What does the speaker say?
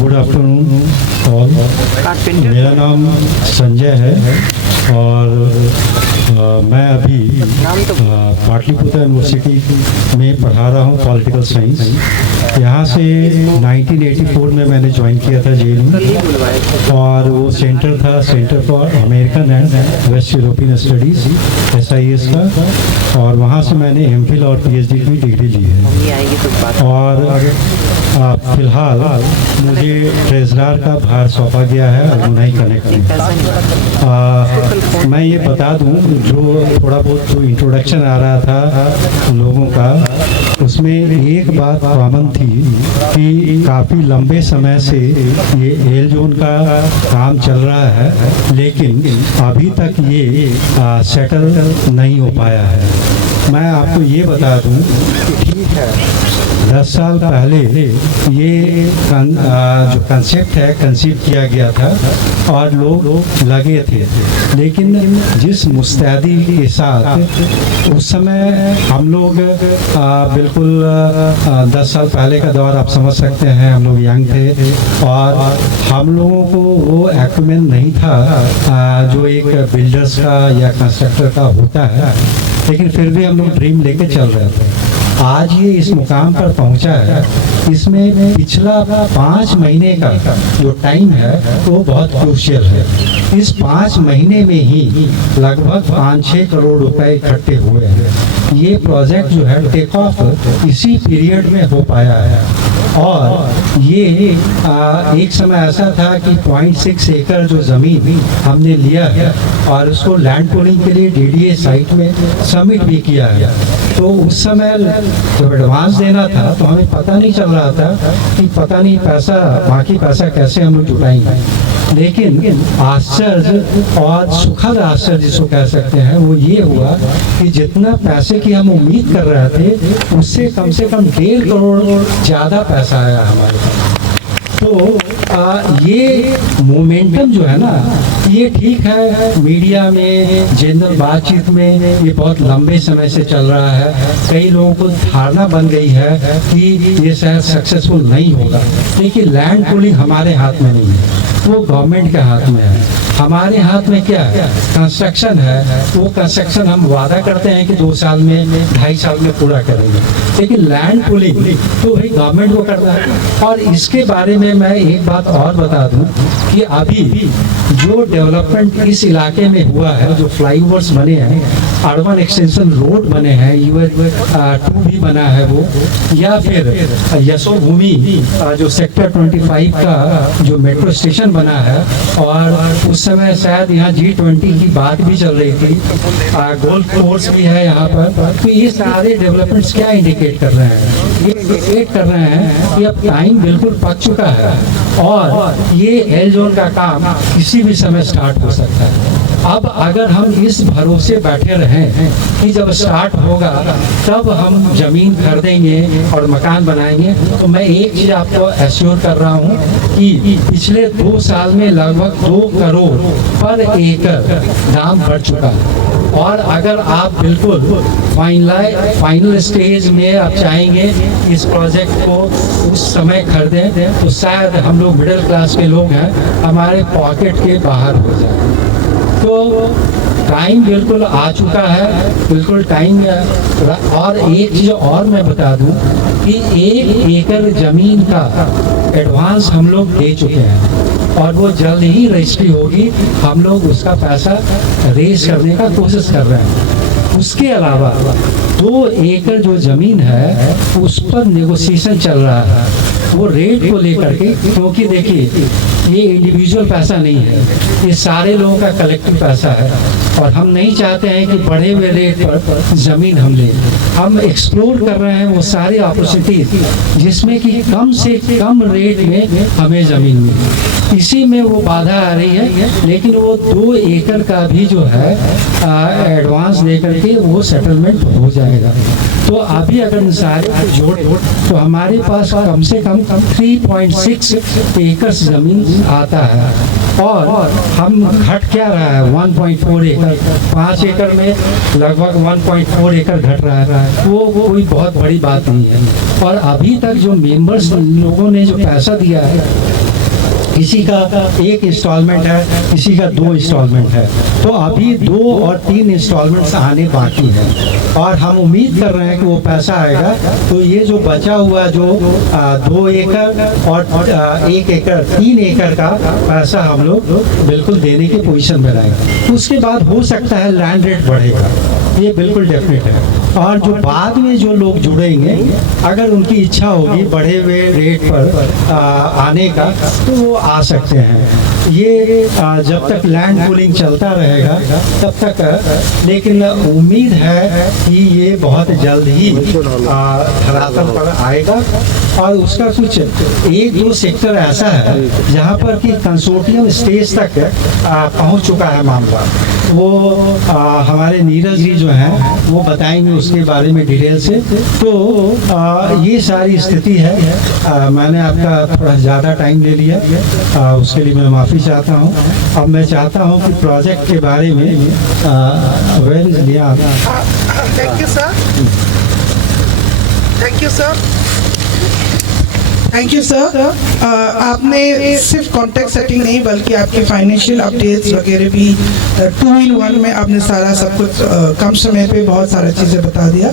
Good afternoon all. मेरा नाम संजय है और मैं अभी पाटलिपुत्र यूनिवर्सिटी में पढ़ा रहा हूँ पॉलिटिकल साइंस। यहाँ से 1984 में मैंने ज्वाइन किया था JNU और वो सेंटर था centre for American and waste European studies SIS का, और वहाँ से मैंने MPhil और PhD की डिग्री ली है। और फिलहाल मुझे ट्रेजरर का भार सौंपा गया है अल्युमिनाई कनेक्ट में। मैं ये बता दूं, जो थोड़ा बहुत जो इंट्रोडक्शन आ रहा था लोगों का, उसमें एक बात कॉमन थी कि काफ़ी लंबे समय से ये एल जोन का काम चल रहा है, लेकिन अभी तक ये सेटल नहीं हो पाया है। मैं आपको ये बता दूं, ठीक है 10 साल पहले ये जो कंसेप्ट है कंसीव किया गया था और लोग लगे थे, लेकिन जिस मुस्तैदी के साथ उस समय हम लोग बिल्कुल 10 साल पहले का दौर आप समझ सकते हैं, हम लोग यंग थे और हम लोगों को वो एक्विपमेंट नहीं था जो एक बिल्डर्स का या कंस्ट्रक्टर का होता है, लेकिन फिर भी हम लोग ड्रीम लेके चल रहे थे। आज ये इस मुकाम पर पहुंचा है, इसमें पिछला 5 महीने का जो टाइम है वो बहुत क्रूशियल है। इस 5 महीने में ही लगभग 5-6 करोड़ रुपए इकट्ठे हुए हैं। ये प्रोजेक्ट जो है टेक ऑफ इसी पीरियड में हो पाया है। और ये एक समय ऐसा था कि 0.6 एकड़ जो ज़मीन हमने लिया है और उसको लैंड पूलिंग के लिए DDA साइट में सबमिट भी किया है। तो उस समय जब एडवांस देना था तो हमें पता नहीं चल रहा था कि पता नहीं बाकी पैसा कैसे हम लोग जुटाएंगे, लेकिन आश्चर्य और सुखद आश्चर्य जिसको कह सकते हैं वो ये हुआ कि जितना पैसे की हम उम्मीद कर रहे थे उससे कम से कम 1.5 करोड़ ज़्यादा पैसा आया हमारे पास। तो ये मोमेंटम जो है ना, ये ठीक है, मीडिया में जनरल बातचीत में ये बहुत लंबे समय से चल रहा है। कई लोगों को धारणा बन गई है कि ये शायद सक्सेसफुल नहीं होगा, लेकिन लैंड पूलिंग हमारे हाथ में नहीं है, वो गवर्नमेंट के हाथ में है। हमारे हाथ में क्या है? कंस्ट्रक्शन है। वो कंस्ट्रक्शन हम वादा करते हैं कि 2 साल में 2.5 साल में पूरा करेंगे, लेकिन लैंड पूलिंग तो भाई गवर्नमेंट को करता है। और इसके बारे में मैं एक बात और बता दूं कि अभी जो डेवलपमेंट इस इलाके में हुआ है, जो फ्लाईओवर्स बने हैं, अर्बन एक्सटेंशन रोड बने हैं, UH2 भी बना है वो, या फिर यशोभूमि जो सेक्टर 25 का जो मेट्रो स्टेशन बना है, और उस समय शायद यहाँ G20 की बात भी चल रही थी, गोल्फ कोर्स भी है यहाँ पर। तो ये सारे डेवलपमेंट्स क्या इंडिकेट कर रहे हैं? ये इंडिकेट कर रहे हैं कि अब टाइम बिल्कुल पक चुका है और ये एल जोन का काम किसी भी समय स्टार्ट हो सकता है। अब अगर हम इस भरोसे बैठे रहें कि जब स्टार्ट होगा तब हम ज़मीन खरीदेंगे और मकान बनाएंगे, तो मैं एक चीज़ आपको एश्योर कर रहा हूँ कि पिछले 2 साल में लगभग 2 करोड़ पर एकड़ दाम बढ़ चुका है। और अगर आप बिल्कुल फाइनल स्टेज में आप चाहेंगे इस प्रोजेक्ट को उस समय खरीदें, तो शायद हम लोग मिडिल क्लास के लोग हैं, हमारे पॉकेट के बाहर हो जाए। तो टाइम बिल्कुल आ चुका है, बिल्कुल टाइम। और एक चीज़ और मैं बता दूं कि 1 एकड़ ज़मीन का एडवांस हम लोग दे चुके हैं और वो जल्द ही रजिस्ट्री होगी। हम लोग उसका पैसा रेज करने का कोशिश कर रहे हैं। उसके अलावा 2 एकड़ जो ज़मीन है उस पर नेगोशिएशन चल रहा है, वो रेट को लेकर के, क्योंकि देखिए ये इंडिविजुअल पैसा नहीं है, ये सारे लोगों का कलेक्टिव पैसा है और हम नहीं चाहते हैं कि बढ़े हुए रेट पर ज़मीन हम लें। हम एक्सप्लोर कर रहे हैं वो सारी अपॉर्चुनिटी जिसमें कि कम से कम रेट में हमें ज़मीन मिले। इसी में वो बाधा आ रही है, लेकिन वो 2 एकड़ का भी जो है एडवांस लेकर के वो सेटलमेंट हो जाएगा। तो अभी अगर सारे को जोड़े तो हमारे पास कम से कम 3.6 एकड़ ज़मीन आता है, और हम घट क्या रहा है 1.4 एकड़, 5 एकड़ में लगभग 1.4 एकड़ घट रहा है। वो कोई बहुत बड़ी बात नहीं है। और अभी तक जो मेंबर्स लोगों ने जो पैसा दिया है, किसी का 1 इंस्टॉलमेंट है, किसी का 2 इंस्टॉलमेंट है, तो अभी 2 और 3 इंस्टॉलमेंट्स आने बाकी हैं, और हम उम्मीद कर रहे हैं कि वो पैसा आएगा। तो ये जो बचा हुआ जो 2 एकड़ और 1 एकड़ 3 एकड़ का पैसा हम लोग बिल्कुल देने की पोजीशन में रहेंगे। उसके बाद हो सकता है लैंड रेट बढ़ेगा, ये बिल्कुल डेफिनेट है। और जो बाद में जो लोग जुड़ेंगे, अगर उनकी इच्छा होगी बढ़े हुए रेट पर आने का, तो वो आ सकते हैं। ये जब तक लैंड पूलिंग चलता रहेगा तब तक, लेकिन उम्मीद है कि ये बहुत जल्द ही धरातल पर आएगा। और उसका कुछ 1-2 सेक्टर ऐसा है जहाँ पर कि कंसोर्टियम स्टेज तक पहुँच चुका है मामला। वो हमारे नीरज जी जो हैं वो बताएंगे उसके बारे में डिटेल से। तो ये सारी स्थिति है। मैंने आपका थोड़ा ज़्यादा टाइम ले लिया, उसके लिए मैं माफ़ी चाहता हूँ। अब मैं चाहता हूँ कि प्रोजेक्ट के बारे में अवेयरनेस लिया। Thank you sir, thank you sir, thank you sir. आपने सिर्फ कॉन्टैक्ट सेटिंग नहीं बल्कि आपके फाइनेंशियल अपडेट्स वगैरह भी 2 in 1 में आपने सारा सब कुछ कम समय पे बहुत सारा चीज़ें बता दिया।